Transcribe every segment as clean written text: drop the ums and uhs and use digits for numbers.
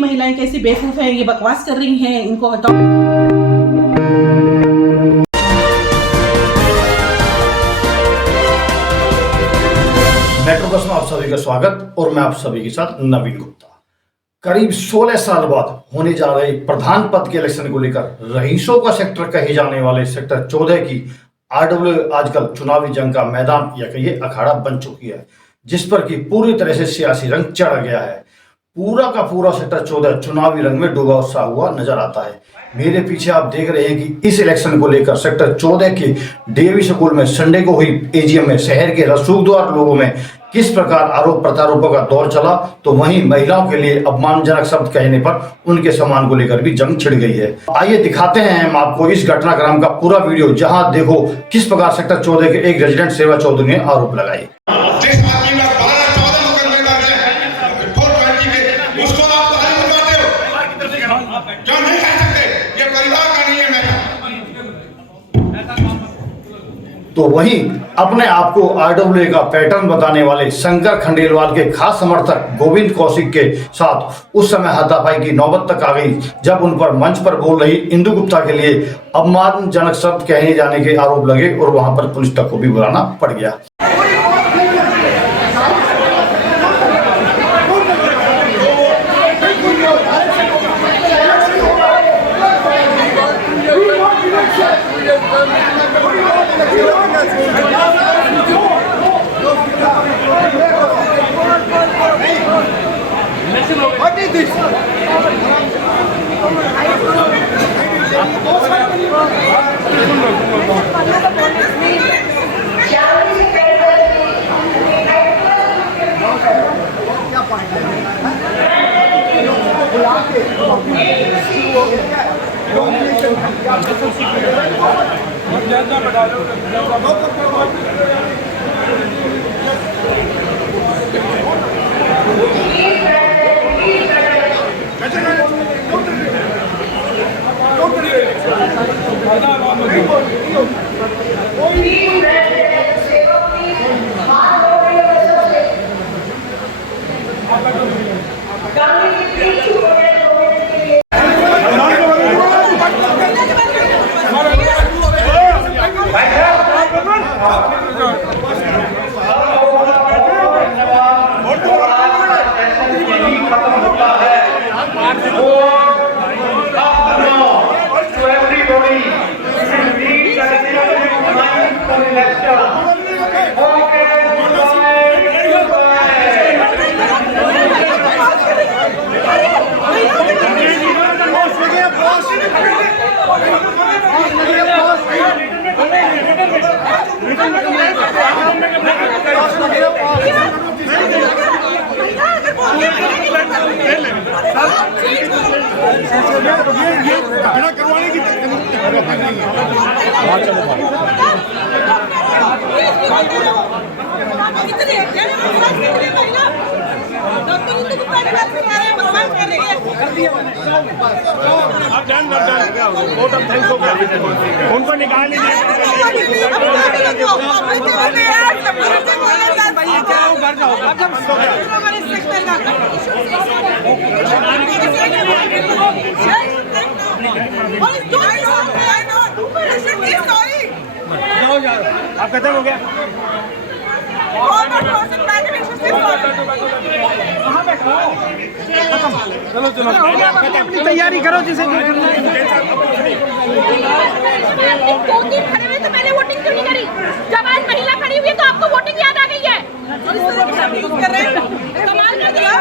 महिलाएं कैसी बेवकूफ हैं, ये बकवास कर रही हैं, इनको हटाओ। मेट्रो बस में आप सभी का स्वागत और मैं आप सभी के साथ नवीन गुप्ता। करीब 16 साल बाद होने जा रहे प्रधान पद के इलेक्शन को लेकर रईसों का सेक्टर कहे जाने वाले सेक्टर 14 की आरडब्ल्यू आजकल चुनावी जंग का मैदान या कहिए अखाड़ा बन चुकी है, जिस पर कि पूरी तरह से सियासी रंग चढ़ गया है। पूरा का पूरा सेक्टर 14 चुनावी रंग में डूबा सा हुआ नजर आता है। मेरे पीछे आप देख रहे हैं कि इस इलेक्शन को लेकर सेक्टर 14 के डीएवी स्कूल में संडे को हुई एजीएम में शहर के रसूखद्वार लोगों में किस प्रकार आरोप प्रत्यारोपों का दौर चला, तो वहीं महिलाओं के लिए अपमानजनक शब्द कहने पर उनके सम्मान को लेकर भी जंग छिड़ गई है। आइए दिखाते हैं हम आपको इस घटनाक्रम का पूरा वीडियो, जहां देखो किस प्रकार सेक्टर 14 के एक रेजिडेंट सेवा चौधरी ने आरोप लगाए। तो वहीं अपने आप को आरडब्ल्यू का पैटर्न बताने वाले शंकर खंडेलवाल के खास समर्थक गोविंद कौशिक के साथ उस समय हाथापाई की नौबत तक आ गई, जब उन पर मंच पर बोल रही इंदु गुप्ता के लिए अपमानजनक शब्द कहे जाने के आरोप लगे और वहां पर पुलिस तक को भी बुलाना पड़ गया। What is this? उनको निकाल लीजिए। आप खत्म हो गया। चलो चलो अपनी तैयारी करो जिसे जो करना है। 2-3 खड़े हुए तो पहले वोटिंग क्यों नहीं करी? जब आज महिला खड़ी हुई है तो आपको वोटिंग याद आ गई है। कमाल कर दिया।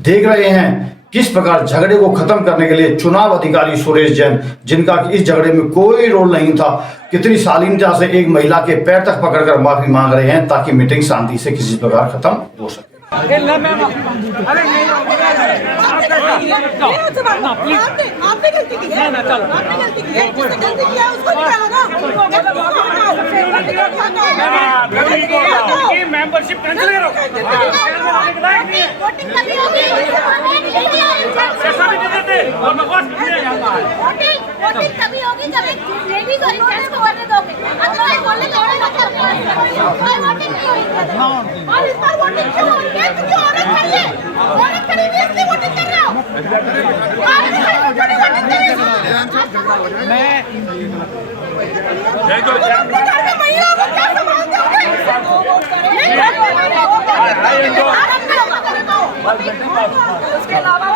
देख रहे हैं किस प्रकार झगड़े को खत्म करने के लिए चुनाव अधिकारी सुरेश जैन, जिनका इस झगड़े में कोई रोल नहीं था, कितनी शालीनता से एक महिला के पैर तक पकड़कर माफी मांग रहे हैं ताकि मीटिंग शांति से किसी प्रकार खत्म हो सके। आपने गलती की है, आपने गलती की है, जिसने गलती किया उसको निकालो। मेंबरशिप कैंसिल करो। ऐसा भी नहीं देते। वोटिंग तभी होगी जब एक लेडीज और जेंट्स को करने दोगे, अदरवाइज बोलने दोगे कोई वोटिंग नहीं हुई। और इस बार वोटिंग क्यों हो रही है? क्योंकि औरत खड़ी है, औरत खड़ी है इसलिए वोटिंग कर रहे हो। औरत खड़ी है वोटिंग कर रहे हो। अपने घर में महिलाओं को क्या संभालते हो? उसके अलावा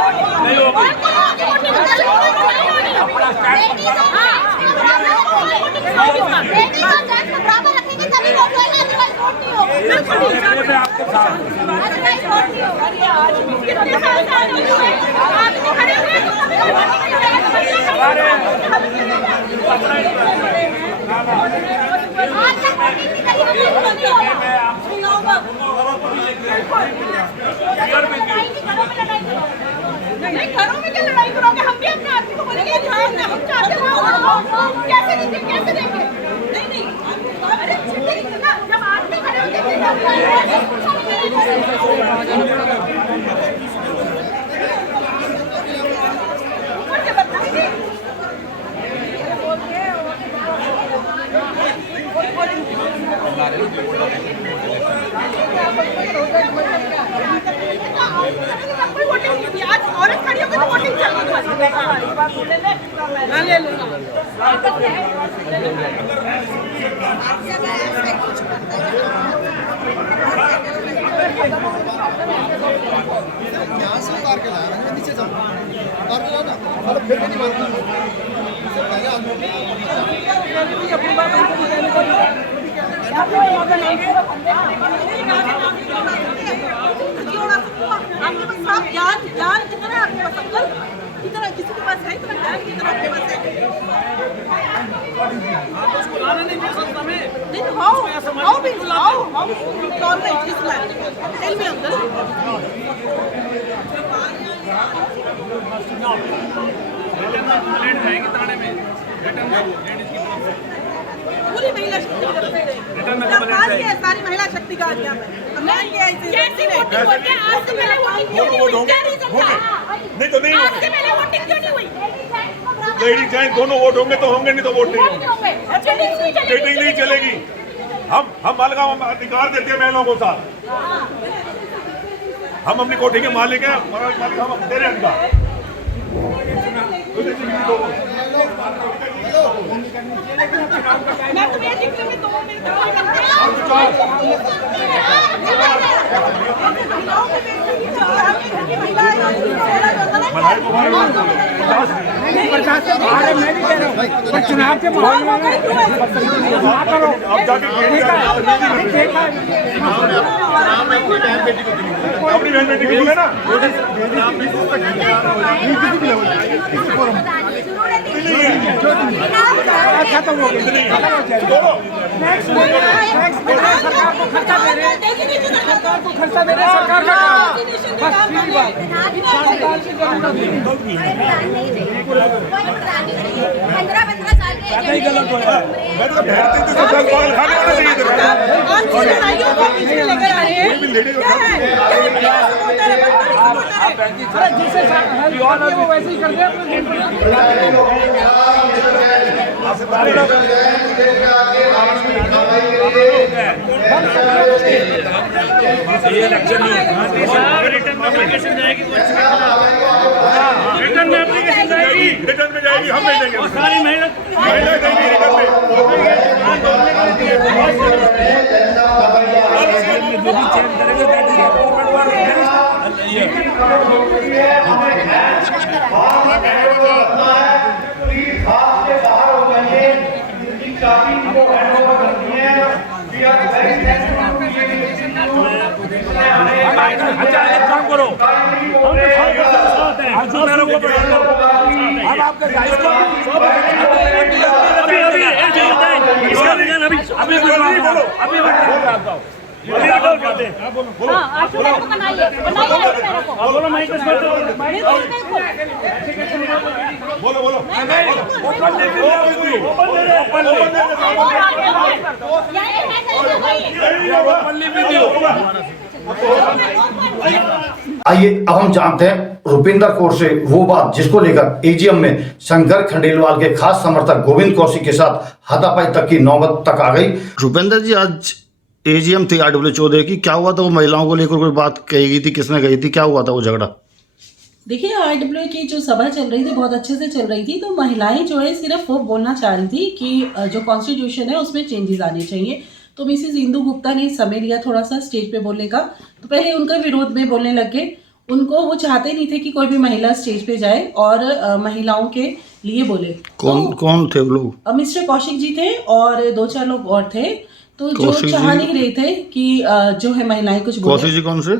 बराबर रखेंगे तभी वोट होगा, अदरवाइज वोट नहीं होगा। कितने साल से आदमी खड़े हुए हैं, आज तक वोटिंग नहीं करी, नहीं घरों में क्या लड़ाई करोगे? हम भी अपने आदमी को बोलेंगे हम चाहते हैं कैसे देंगे, कैसे देंगे? नहीं अरे ना जब आदमी खड़े होते हैं ऊपर से बताइए आज औरत खड़ी होगी तो वोटिंग चल रही है। ले लूंगा यहाँ से उतार के लाया मैंने, नीचे जाओ उतार के लाया ना, मतलब फिर भी नहीं मानता इससे पहले आदमी आपके पास साफ ज्ञान कितना है? आपके पास अक्ल कितना, किसी के पास है इतना ज्ञान कितना आपके पास है? नहीं how tolerate this man, tell me uncle. पूरी महिला शक्ति का सारी महिला शक्ति का आज यहाँ पे कैसी वोटिंग होती है? आज से पहले वोटिंग क्यों नहीं हुई? क्या रीजन था? नहीं तो नहीं आज से पहले वोटिंग क्यों नहीं हुई? लेडीज जेंट्स दोनों वोट होंगे तो होंगे, नहीं तो वोट नहीं होंगे। चीटिंग नहीं चलेगी। हम अलगाव अधिकार देते हैं महिलाओं को साथ। हम अपनी कोठी के मालिक हैं, मालिक हम दे रहे हैं अधिकार। मैं तुम्हें जिक्र में 2 मिनट चुनाव के माहौल में करो अपनी बहन बेटी को बोले ना, खत्म हो गई। सरकार को खर्चा दे रहे, सरकार को खर्चा दे रहे, सरकार का बस सीधी बात। नहीं गलत बोल रहा है। मैं तो बहन तो सब बाल खाने वाला नहीं इधर। जिसे वो वैसे ही कर दे अपने इलेक्शन रिटर्न एप्लीकेशन जाएगी, रिटर्न में एप्लीकेशन जाएगी, रिटर्न में जाएगी, हम नहीं देंगे। सारी महिला देंगी रिटर्न में। जो भी चेंज करेंगे अच्छा एक काम करो, हम आपके बोलो आइए अब हम जानते हैं रुपिंदर कौर से वो बात जिसको लेकर एजीएम में शंकर खंडेलवाल के खास समर्थक गोविंद कौशिक के साथ हाथापाई तक की नौबत तक आ गई। रुपिंदर जी, आज एजीएम थी आरडब्ल्यू चौधरी की, क्या हुआ था? वो महिलाओं को लेकर कोई बात कही गई थी, किसने कही थी, क्या हुआ था वो झगड़ा? देखिए, आरडब्ल्यू की जो सभा चल रही थी बहुत अच्छे से चल रही थी। तो महिलाएं जो है सिर्फ वो बोलना चाह रही थी कि जो कॉन्स्टिट्यूशन है उसमें चेंजेस आने चाहिए। तो मिसेस इंदु गुप्ता ने समय लिया थोड़ा सा स्टेज पे बोलने का। तो पहले उनका विरोध में बोलने लग गए। वो चाहते नहीं थे कि कोई भी महिला स्टेज पे जाए और महिलाओं के लिए बोले। कौन थे वो लोग? मिस्टर कौशिक जी थे और 2-4 लोग और थे। तो जो चाह नहीं रहे थे कि जो है महिलाएं कुछ बोले। कौशिक जी कौन से?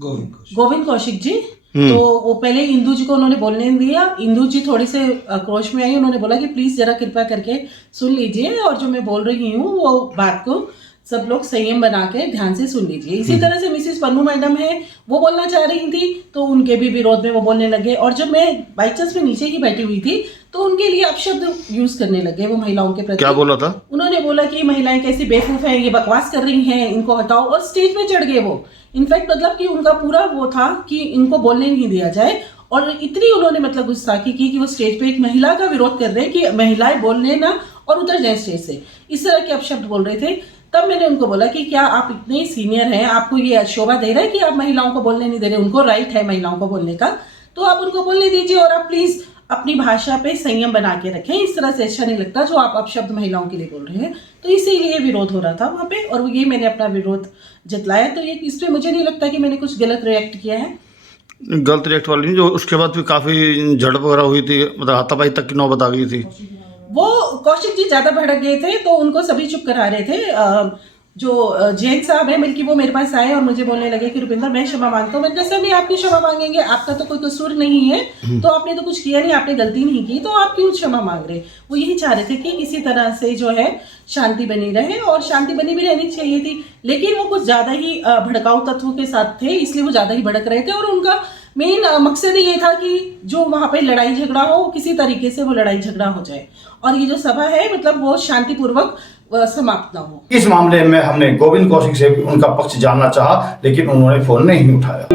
गोविंद कौशिक जी। तो वो पहले इंदु जी को उन्होंने बोलने दिया। इंदु जी थोड़ी से आक्रोश में आई। उन्होंने बोला कि प्लीज जरा कृपया करके सुन लीजिए और जो मैं बोल रही हूँ वो बात को सब लोग संयम बना के ध्यान से सुन लीजिए। इसी तरह से मिसेस पन्नू मैडम है, वो बोलना चाह रही थी तो उनके भी विरोध में वो बोलने लगे। और जब मैं बाई चांस में नीचे ही बैठी हुई थी तो उनके लिए अपशब्द यूज करने लगे वो महिलाओं के प्रति। क्या बोला था? उन्होंने बोला कि महिलाएं कैसी बेवकूफ हैं, ये बकवास कर रही हैं, इनको हटाओ। और स्टेज पे चढ़ गए वो। इनफैक्ट मतलब कि उनका पूरा वो था कि इनको बोलने नहीं दिया जाए। और इतनी उन्होंने मतलब गुस्ताखी की कि वो स्टेज पे एक महिला का विरोध कर रहे हैं कि महिलाएं बोलने ना और उतर जाए स्टेज से, इस तरह के अपशब्द बोल रहे थे। तब मैंने उनको बोला कि क्या आप इतने सीनियर हैं, आपको ये शोभा दे रहा है कि आप महिलाओं को बोलने नहीं दे रहे? उनको राइट है महिलाओं को बोलने का, तो आप उनको बोलने दीजिए और आप प्लीज अपनी भाषा पे संयम बना के रखें। इस तरह से अच्छा नहीं लगता जो आप अपशब्द महिलाओं के लिए बोल रहे हैं। तो इसीलिए विरोध हो रहा था वहाँ पे और ये मैंने अपना विरोध जतलाया। तो ये इस पर मुझे नहीं लगता कि मैंने कुछ गलत रिएक्ट किया है। गलत रिएक्ट वाली नहीं, जो उसके बाद भी काफी झड़प वगैरह हुई थी, मतलब हाथापाई तक की नौबत आ गई थी। वो कौशिक जी ज्यादा भड़क गए थे तो उनको सभी चुप करा रहे थे। जो जैन साहब है मिल्की, वो मेरे पास आए और मुझे बोलने लगे कि रुपिंदर मैं क्षमा मांगता हूँ। मैंने कहा सर नहीं, आप क्यों क्षमा मांगेंगे? आपका तो कोई कसूर नहीं है, तो आपने तो कुछ किया नहीं, आपने गलती नहीं की, तो आप क्यों क्षमा मांग रहे? वो यही चाह रहे थे कि किसी तरह से जो है शांति बनी रहे और शांति बनी भी रहनी चाहिए थी। लेकिन वो कुछ ज्यादा ही भड़काऊ तत्वों के साथ थे, इसलिए वो ज्यादा ही भड़क रहे थे। और उनका मेन मकसद ये था कि जो वहाँ पे लड़ाई झगड़ा हो, किसी तरीके से वो लड़ाई झगड़ा हो जाए और ये जो सभा है मतलब वो शांतिपूर्वक समाप्त ना हो। इस मामले में हमने गोविंद कौशिक से भी उनका पक्ष जानना चाहा, लेकिन उन्होंने फोन नहीं उठाया।